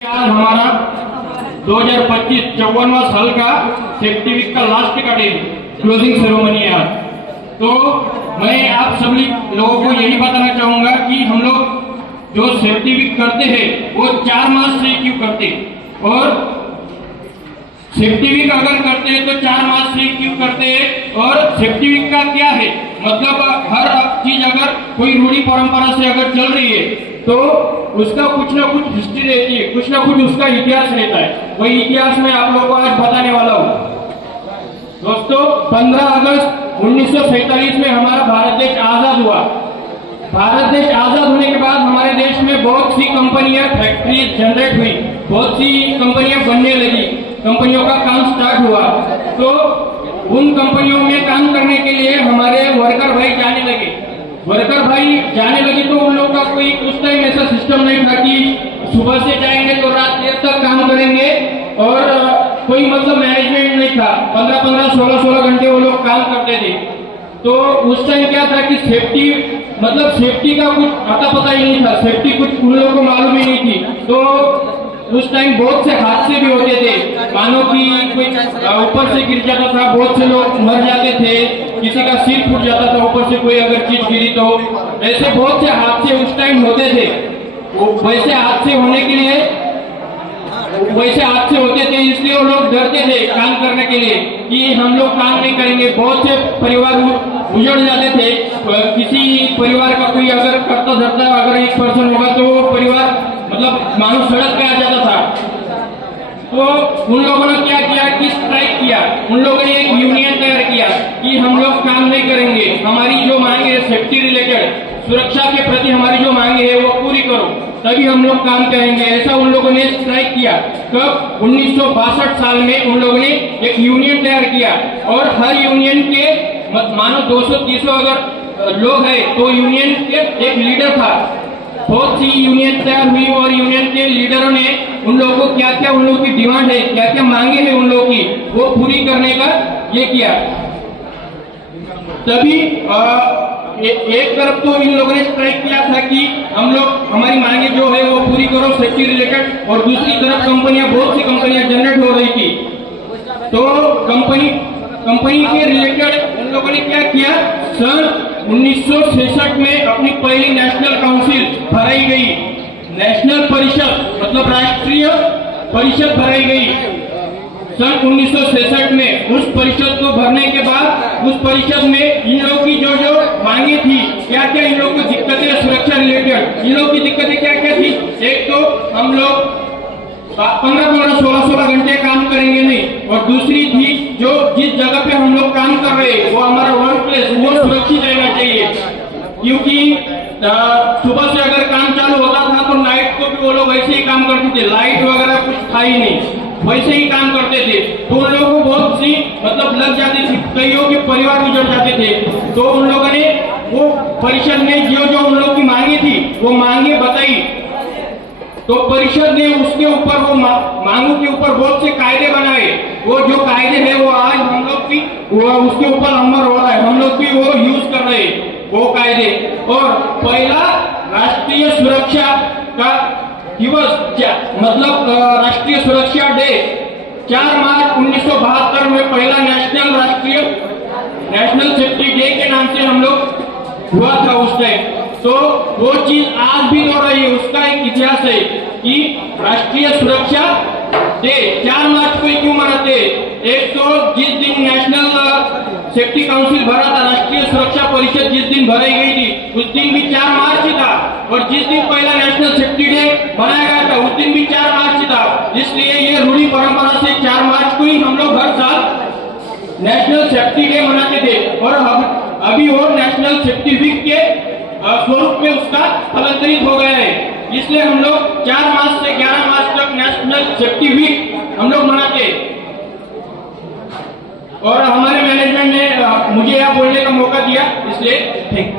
आज हमारा 2025 54वां साल का सेफ्टी वीक का लास्ट का डे क्लोजिंग सेरेमनी है आज। तो मैं आप सभी लोगों को यही बताना चाहूंगा कि हम लोग जो सेफ्टी वीक करते हैं वो 4 मास से क्यों करते, और सेफ्टी वीक अगर करते हैं तो 4 मास से क्यों करते हैं, और सेफ्टी वीक का क्या है मतलब हर चीज अगर कोई रूढ़ी परंपरा से अगर चल रही है तो उसका कुछ ना कुछ हिस्ट्री रहती है, कुछ ना कुछ उसका इतिहास रहता है। वही इतिहास मैं आप लोगों को आज बताने वाला हूँ। दोस्तों 15 अगस्त 1947 में हमारा भारत देश आजाद हुआ। भारत देश आजाद होने के बाद हमारे देश में बहुत सी कंपनियां फैक्ट्री जनरेट हुई, बहुत सी कंपनियां बनने लगी, कंपनियों का काम स्टार्ट हुआ। तो उन कंपनियों में काम करने के लिए हमारे वर्कर भाई जाने लगे। वर्कर भाई जाने लगे तो उन लोगों का कोई उस टाइम ऐसा सिस्टम नहीं था कि सुबह से जाएंगे तो रात देर तक काम करेंगे, और कोई मतलब मैनेजमेंट नहीं था। 15-15, 16-16 घंटे वो लोग काम करते थे। तो उस टाइम क्या था कि सेफ्टी मतलब सेफ्टी का कुछ आता पता ही नहीं था, सेफ्टी कुछ उन लोगों को मालूम ही नहीं थी। तो उस टाइम बहुत से हादसे भी होते थे, मानो कि कोई ऊपर से गिर जाता था, बहुत से लोग मर जाते थे, किसी का सिर फूट जाता था ऊपर से कोई अगर चीज गिरी तो। ऐसे बहुत से हादसे उस टाइम होते थे। वैसे हादसे होने के लिए वैसे हादसे होते थे, इसलिए वो लोग डरते थे काम करने के लिए कि हम लोग काम नहीं करेंगे। बहुत से परिवार उजड़ जाते थे। किसी परिवार का कोई अगर करता धरता अगर एक पर्सन होगा तो वो परिवार मतलब मानो सड़क पे आ जाता था। तो उन लोगों ने क्या किया कि स्ट्राइक किया। उन लोगों ने एक यूनियन तैयार किया कि हम लोग काम नहीं करेंगे, हमारी जो मांगे है सेफ्टी रिलेटेड, सुरक्षा के प्रति हमारी जो मांगे है वो पूरी करो, तभी हम लोग काम करेंगे। ऐसा उन लोगों ने स्ट्राइक किया। कब 1962 साल में उन लोगों ने एक यूनियन तैयार किया, और हर यूनियन के मानो 200-300 अगर लोग हैं तो यूनियन के एक लीडर था। बहुत सी यूनियन तैयार हुई और यूनियन के लीडरों ने उन लोगों को क्या क्या उन लोगों की डिमांड है, क्या क्या मांगे हैं उन लोगों की, वो पूरी करने का ये किया। तभी एक तरफ तो इन लोगों ने स्ट्राइक किया था कि हम लोग हमारी मांगे जो है वो पूरी करो सेफ्टी रिलेटेड, और दूसरी तरफ कंपनियां बहुत सी कंपनियां जनरेट हो रही थी। तो कंपनी के रिलेटेड उन लोगों ने क्या किया, सन 1966 में अपनी पहली नेशनल काउंसिल भराई गई। नेशनल परिषद मतलब राष्ट्रीय परिषद भराई गई सन 1966 में। उस परिषद को भरने के बाद उस परिषद में इन लोगों की जो जो मांगे थी, क्या क्या इन लोगों को दिक्कतें सुरक्षा रिलेटेड, इन लोगों की दिक्कतें क्या क्या थी। एक तो हम लोग 15-15, 16-16 घंटे काम करेंगे नहीं, और दूसरी थी जो जिस जगह पे हम लोग काम कर रहे हैं वो हमारा वर्क प्लेस वो सुरक्षित रहना चाहिए। क्योंकि सुबह से अगर काम चालू होता था तो नाइट को भी वो लोग वैसे ही काम करते थे, लाइट वगैरह कुछ था ही नहीं, वैसे ही काम करते थे। तो उन लोगों को बहुत सी मतलब लग जाती थी, कईयों के परिवार गुजर जाते थे। तो उन लोगों ने वो परिषद में जो जो उन लोगों की मांगे थी वो मांगे बताई। तो परिषद ने उसके ऊपर वो मांगों के ऊपर बहुत से कायदे बनाए। वो जो कायदे हैं वो आज हम लोग भी वो उसके ऊपर अमल हो रहा है, हम लोग भी वो यूज कर रहे हैं वो कायदे। और पहला राष्ट्रीय सुरक्षा का दिवस मतलब राष्ट्रीय सुरक्षा डे 4 मार्च 1972 में पहला नेशनल सेफ्टी डे के नाम से हम लोग हुआ था उस टाइम। तो वो चीज आज भी हो रही है, उसका एक इतिहास है कि राष्ट्रीय सुरक्षा डे 4 मार्च को क्यों मनाते। एक तो जिस दिन नेशनल सेफ्टी काउंसिल भरा था, राष्ट्रीय सुरक्षा परिषद जिस दिन भराई गई थी उस दिन भी 4 मार्च ही था, और जिस दिन पहला नेशनल सेफ्टी डे मनाया गया था उस दिन भी 4 मार्च ही था। इसलिए ये रूढ़ी परंपरा से 4 मार्च को ही हम लोग हर साल नेशनल सेफ्टी डे मनाते थे, और अभी वो नेशनल सेफ्टी वीक के स्वरूप में उसका स्थलांतरित हो गया है। इसलिए हम लोग 4 मार्च से 11 मार्च तक नेशनल सेफ्टी वीक हम लोग मनाते हैं। और हमारे मैनेजमेंट ने मुझे यहाँ बोलने का मौका दिया, इसलिए थैंक यू।